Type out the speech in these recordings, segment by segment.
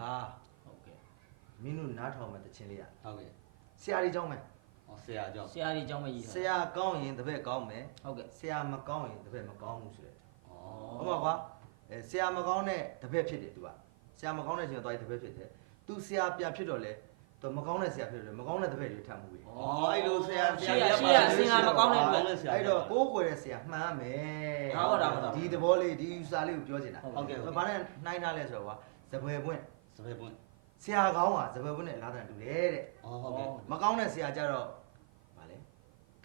卡，OK，民路哪条嘛的清理啊 ，OK， 下里江没，哦，谁啊叫？ဆရာကြီးကျောင်းမကြီး 下高人特别高没， ဟုတ်ကဲ့ 下没高人特别没高木出来，哦，好嘛话，下没高呢特别撇的对吧？下没高呢就到特别撇的，都下边撇着嘞，都没高呢下撇着，没高呢特别就看不会。哦，哎，路谁啊？အဲ့တော့ကိုးကွယ်တဲ့ဆရာမှန်မယ်ဒီသဘောလေးဒီယူဆလေးကိုပြောချင်တာ OK， ဘာနဲ့နှိုင်းထားလဲဆိုတော့စပယ်ပွင့် 十倍半， ဆရာကောင်းကစပယ်ပွင့်နဲ့လာတယ်တူတယ်တဲ့ 哦，OK， မကောင်းတဲ့ဆရာကြတော့ဗာလဲ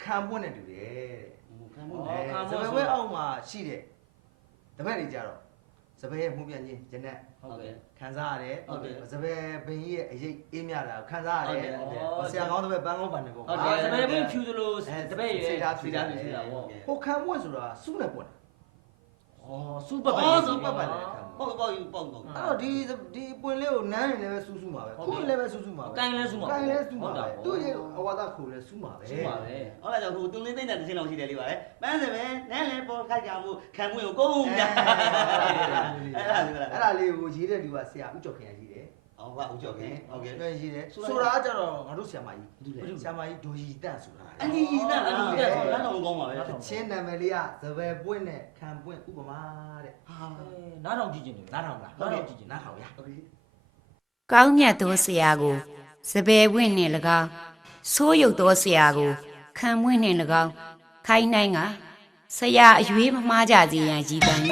ခံပွင့်နဲ့တူတယ်တဲ့ 看不 စပယ်ပွင့်အောက်မှာရှိတဲ့တပည့်တွေကြတော့စပယ်ရဲ့မှုပြန်ချင်းဂျနဲ့ ဟုတ်ကဲ့ ခံစားရတယ်စပယ်ပင်ကြီးရဲ့အရေးအေးမြတာခံစားရတယ်ဆရာကောင်းတပည့်ပန်းကောင်းပန်းနေပေါ့ ဟုတ်ကဲ့စပယ်ပွင့်ဖြူသလိုတပည့်ရွယ် စိတ်ဓာတ် ဖြူတာဖြူတာဗော ဟိုခံပွင့်ဆိုတာစုနဲ့ပွင့် ဩစူပတ်ပတ် စုပတ်ပတ်နဲ့ခံ 报报有报报， အဲ့တော့ဒီပွင့်လေးကိုနန်းရင်လည်းပဲစူးစူးမှာပဲခုလည်းပဲစူးစူးမှာပဲ ကိုင်းလဲစူးမှာ ကိုင်းလည်းစူးမှာ ဟုတ်တာ ပဲ ဗော သူ့ရဲ့အဝါဒခိုလည်းစူးမှာပဲ စူးပါပဲ 好了，就胡东林队那之前老师在里边嘞，班什么？男人包开家务，看不有公的，哎，对了， အဲ့ဒါလေးကိုရေးတဲ့လူကဆရာဦးကျော်ခင်ရရေးတယ် 哦，我有交给，OK， ပြန်ရေးတယ်ဆိုတာကကြတော့ငါတို့ဆရာမကြီးဆရာမကြီးဒိုရီတန့်ဆိုတာ 哎，你那那老公嘛呗， ချင်းနာမည်လေးကသပယ်ပွင့်နဲ့ခံပွင့်ဥပမာတဲ့ 啊， နားထောင်ကြည့်ခြင်းတယ် နားထောင်လား နားထောင်ကြည့်ခြင်း နားထောင်ရ OK， ကောင်းမြတ်သောဆရာကိုစပယ်ပွင့်နှင့်၎င်းဆိုးရုပ်သောဆရာကိုခံပွင့်နှင့်၎င်းခိုင်းနိုင်ကဆရာအရွေးမမှားကြစေရန်ရည်တန်၍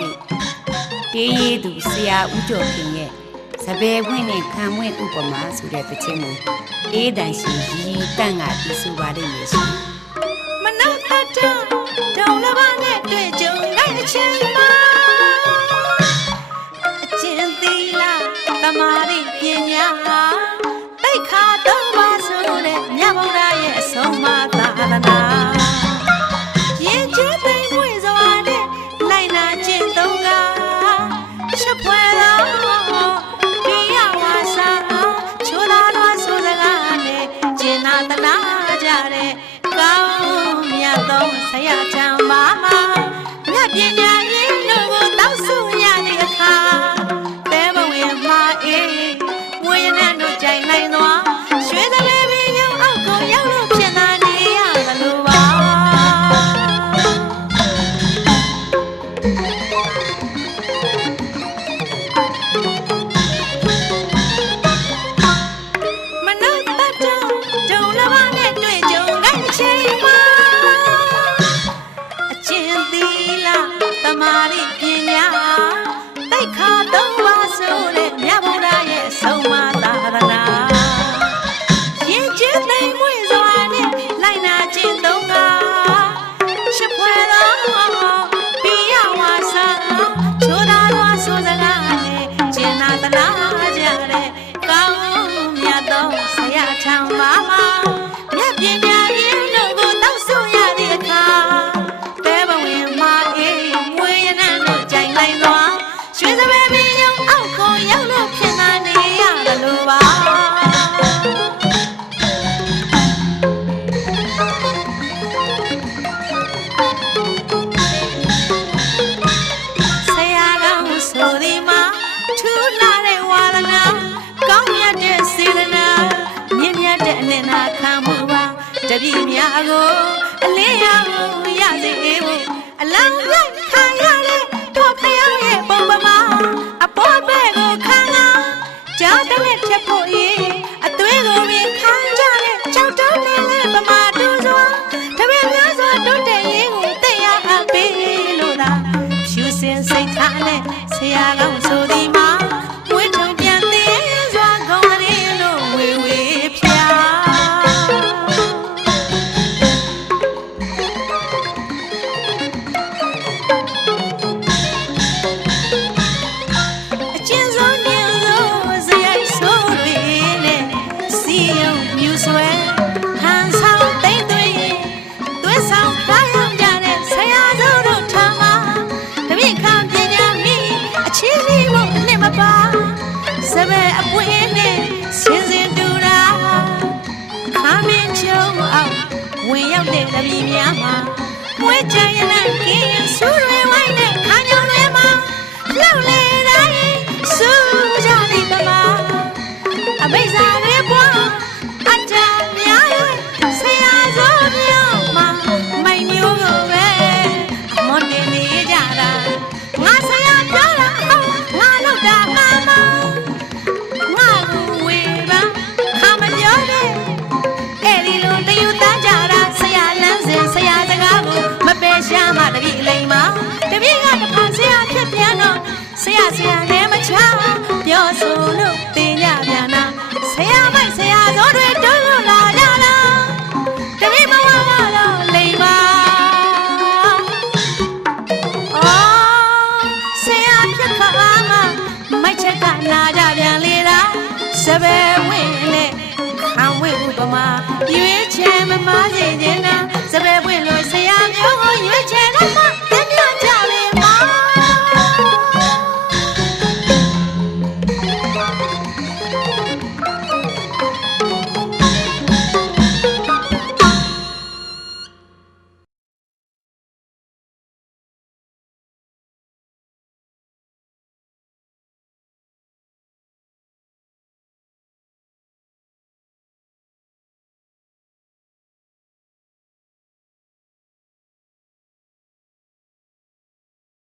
တေးရည်သူဆရာဦးကျော်ခင်ရဲ့စပယ်ပွင့်နှင့်ခံပွင့်ဥပမာဆိုတဲ့သချင်းကိုအေးတန်ရှင်ရည်တန့်ကပြီးဆိုပါလိမ့်မယ်ရှင်မနှောက်တတ်တုံလပါနဲ့တွေ့ကြုံလိုက်အချင်းမှာအချင်းသီလာတမာရီပညာတိတ်ခါတော့ပါဆိုတဲ့မြတ်ဗုဒ္ဓရဲ့အဆုံးအမသာသနာရင်ကျသိမ့်ဝိဇဝါနဲ့လိုက်နာကျင့်သုံးကချက်ဖွယ်တော့ပြရဝါစာချိုးသားတော်ဆိုစကားနဲ့ကျင်နာတနာကြတဲ့ကောင်းမြတ်သောဆရာချမ်းပါမြတ်ပညာရင်းတို့ကိုတောက်ဆုရတဲ့အခါတဲဘဝင်မှာအေးဝေရနဲ့တို့ကြိုင်နိုင်သွားရွှေစပယ်ပင်ရုံအောက်ကိုရောက်လို့ဖြစ်လာနေရသလိုပါမနှုတ်တတ်တုံလပါနဲ့တွေ့ကြုံလိုက်ချိန်မှာအချင်းသီလာတမာရီပညာတိတ်ခါတော့ပါဆိုတဲ့မြတ်ဗုဒ္ဓရဲ့အဆုံးအမသာသနာရင်ကျင်းသိမ့်မွေစွာနဲ့လိုက်နာကျင့်သုံးကချက်ဖွယ်တော့ပြရဝါစာချိုးသားတော်ဆိုစကားနဲ့ကျင်နာတနာကြတဲ့ကောင်းမြတ်သောဆရာချမ်းပါမြတ်ပညာရင်းတို့ကိုတောက်ဆုရတဲ့အခါတဲဘဝင်မှာအေးမွေရနဲ့တို့ကြိုင်လိုက်သွားရွှေစပယ်ပင်ရုံအောက်ကိုရောက်လို့ဖြစ်လာနေရတယ်လို့ပါဆရာကောင်းဆိုဒီမှာထူလာတဲ့ဝါဒနာကောင်းမြတ်တဲ့စေတနာမြင့်မြတ်တဲ့အနစ်နာခံမှုပါတပည့်များကိုအလင်းရောင်ရစေဖို့အလောင်းလိုက်ခံရတဲ့တို့ဖယောင်းရဲ့ပုံပမာအပေါ်ဘက်ကိုခံလာကြောက်တဲ့ချက်ဖို့ရေးအသွေးကိုမြင်ခံကြတဲ့ကြောက်တုံးနဲ့ပမာတူစွာတပည့်များစွာတို့တဲ့ရေးကိုသိရအပ်ပေးလို့သာဖြူစင်စိတ်ထားနဲ့ဆရာကောင်းဆိုဒီမှာဝိထုံပြန်သေးစွာကောင်းတဲ့လို့ဝေဝေဖြာအကျဉ်းဆုံးညင်လို့ဇယိုက်ဆိုးတွေနဲ့စီယုံမြူဆွဲဟန်ဆောင်တိတ်သွေးသွေးဆောင်ခါရောက်ကြတဲ့ဆရာစိုးတို့ထမ်းမှာတပိခံပညာမိအချင်းကြီးဖို့နဲ့မပါစပယ်အပွင့်နဲ့စင်စင်တူတာခါမင်းချုံအောင်ဝင်ရောက်တဲ့တပည့်များမှာဝဲကြရတဲ့ကင်းဆူတွေဝိုင်းတဲ့ခါညောင်းတွေမှာလှုပ်လေတိုင်းစူးကြလိမ့်မ အဘိဇာရေပွားအတ္တများရဲ့ဆရာစောပြောင်းမှာမိုင်မျိုးကိုပဲအမွန်နေကြတာငါဆရာပြောတာဟုတ်ငါလောက်တာမှန်ပါငါကိုဝေပါခါမပြောနဲ့အဲ့ဒီလိုတယူသားကြတာဆရာလမ်းစဉ်ဆရာစကားကိုမပယ်ရှားမှတပြည့်လိမ့်မှာတပြည့်ကတစ်ခါဆရာဖြစ်ပြန်တော့ဆရာနဲ့မချပြောဆိုလို့တင်ကြပြန်တာဆရာမိုက်ဆရာဇောတွေတွန်းလို့လာကြလားတပြည့်မဝါတော့လိမ့်ပါအော်ဆရာဖြစ်ခါမှမိုက်ချက်ကနာကြပြန်လေလားစပယ်ဝင်နဲ့ခံဝဲဥပမာရွေးချယ်မမစေခြင်းနာစပယ်ဝင်လို့ဆရာမျိုးကိုရွေးချယ်တော့